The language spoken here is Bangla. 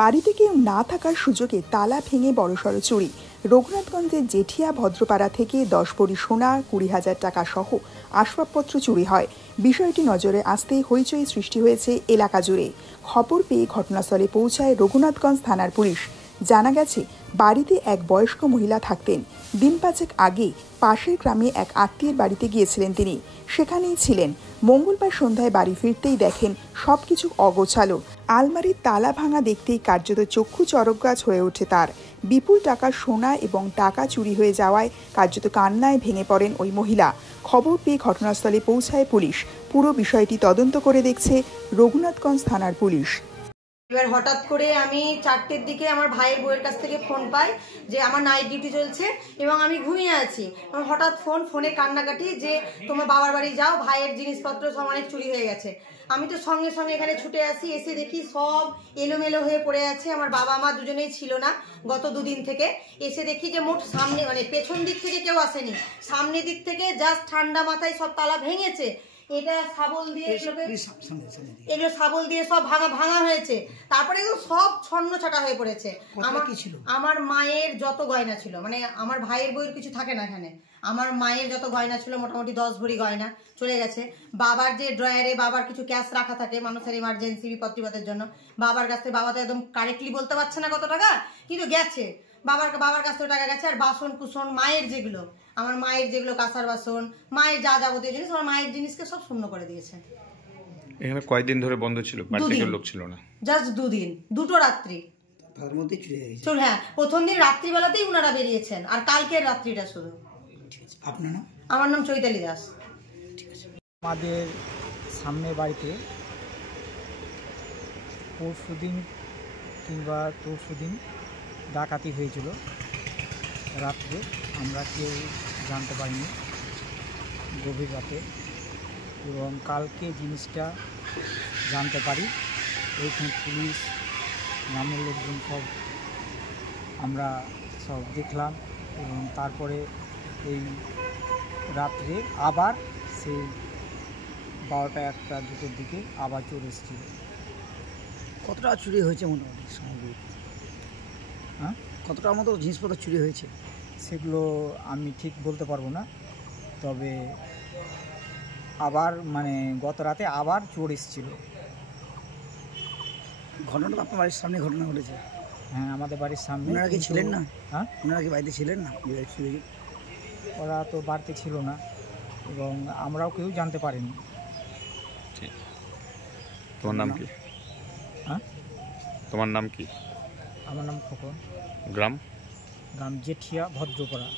বাড়িতে কেউ না থাকার সুযোগে তালা ভেঙে বড়সড় চুরি। রঘুনাথগঞ্জের জেঠিয়া ভদ্রপাড়া থেকে 10 ভরি সোনা, 20,000 টাকা সহ আসবাবপত্র চুরি হয়। বিষয়টি নজরে আসতেই হইচই সৃষ্টি হয়েছে এলাকা জুড়ে। খবর পেয়ে ঘটনাস্থলে পৌঁছায় রঘুনাথগঞ্জ থানার পুলিশ। জানা গেছে, বাড়িতে এক বয়স্ক মহিলা থাকতেন। দিন পাঁচেক আগে পাশের গ্রামে এক আত্মীয়ের বাড়িতে গিয়েছিলেন তিনি। সেখানেই ছিলেন। মঙ্গলবার সন্ধ্যায় বাড়ি ফিরতেই দেখেন সবকিছু অগোছালো। আলমারির তালা ভাঙা দেখতেই কার্যত চক্ষু চরকগাছ হয়ে ওঠে তার। বিপুল টাকার সোনা এবং টাকা চুরি হয়ে যাওয়ায় কার্যত কান্নায় ভেঙে পড়েন ওই মহিলা। খবর পেয়ে ঘটনাস্থলে পৌঁছায় পুলিশ। পুরো বিষয়টি তদন্ত করে দেখছে রঘুনাথগঞ্জ থানার পুলিশ। এবার হঠাৎ করে আমি 4টের দিকে আমার ভাইয়ের বউয়ের কাছ থেকে ফোন পাই যে আমার নাইট ডিউটি চলছে এবং আমি ঘুমিয়ে আছি। হঠাৎ ফোনে কান্নাকাটি যে তোমার বাবার বাড়ি যাও, ভাইয়ের জিনিসপত্র সব অনেক চুরি হয়ে গেছে। আমি তো সঙ্গে সঙ্গে এখানে ছুটে আসি, এসে দেখি সব এলোমেলো হয়ে পড়ে আছে। আমার বাবা মা দুজনেই ছিল না গত দুদিন থেকে। এসে দেখি যে মোট সামনে মানে পেছন দিক থেকে কেউ আসেনি, সামনের দিক থেকে জাস্ট ঠান্ডা মাথায় সব তালা ভেঙেছে। এটা শাবল দিয়ে এগুলো শাবল দিয়ে সব ভাঙা হয়েছে। তারপরে সব ছন্ন ছাটা হয়ে পড়েছে। আমার মায়ের যত গয়না ছিল, মানে আমার ভাইয়ের বউয়ের কিছু থাকে না এখানে, আমার মায়ের যত গয়না ছিল মোটামুটি 10 ভরি গয়না চলে গেছে। বাবার যে ড্রয়ারে বাবার কিছু ক্যাশ রাখা থাকে মানুষের ইমার্জেন্সি বিপদের জন্য, বাবার কাছ থেকে, বাবা তো একদম কারেক্টলি বলতে পারছে না কত টাকা, কিন্তু গেছে বাবার কাছ থেকে টাকা গেছে। আর বাসন কুসন মায়ের যেগুলো, আমার মায়ের যেগুলো কাঁসার বাসন, মায়ের যা যাবতীয় জিনিস, আমার মায়ের জিনিসকে সব শূন্য করে দিয়েছে। এখানে কয়দিন ধরে বন্ধ ছিল? বাড়িতে লোক ছিল না, জাস্ট 2 দিন, 2টো রাত্রি তার মধ্যে চলে গেছে। হ্যাঁ, প্রথম দিন রাত্রিবেলাতেই উনারা বেরিয়েছেন, আর কালকের রাত্রিটা শুধু। আপনার নাম? আমার নাম চৈতালি দাস। আমাদের সামনে বাড়িতে পরশুদিন কিংবা তরশুদিন ডাকাতি হয়েছিল রাত্রে। আমরা কেউ জানতে পারিনি গভীর রাতে, এবং কালকে জিনিসটা জানতে পারি। ওইখানে পুলিশ, গ্রামের লোকজন সব আমরা সব দেখলাম, এবং তারপরে এই রাত্রে আবার সেই 12টা 1টা 2টোর দিকে আবার চলে এসেছিল। কতটা চুরি হয়েছে মোটামুটি সামগ্রিক? হ্যাঁ, কতটার মতো জিনিসপত্র চুরি হয়েছে সেগুলো আমি ঠিক বলতে পারবো না, তবে আবার মানে গত রাতে আবার চোর এসেছিল। ঘটনাটা আপনার বাড়ির সামনে ঘটনা ঘটেছে? হ্যাঁ, আমাদের বাড়ির সামনে। ওনারা কি ছিলেন না? হ্যাঁ, ওনারা কি বাড়িতে ছিলেন না? ওরা তো বাড়িতে ছিল না, এবং আমরাও কেউ জানতে পারিনি। তোমার নাম কি? হ্যাঁ, তোমার নাম কি? আমার নাম খোকন। গ্রাম? গ্রাম জেঠিয়া ভদ্রপাড়া।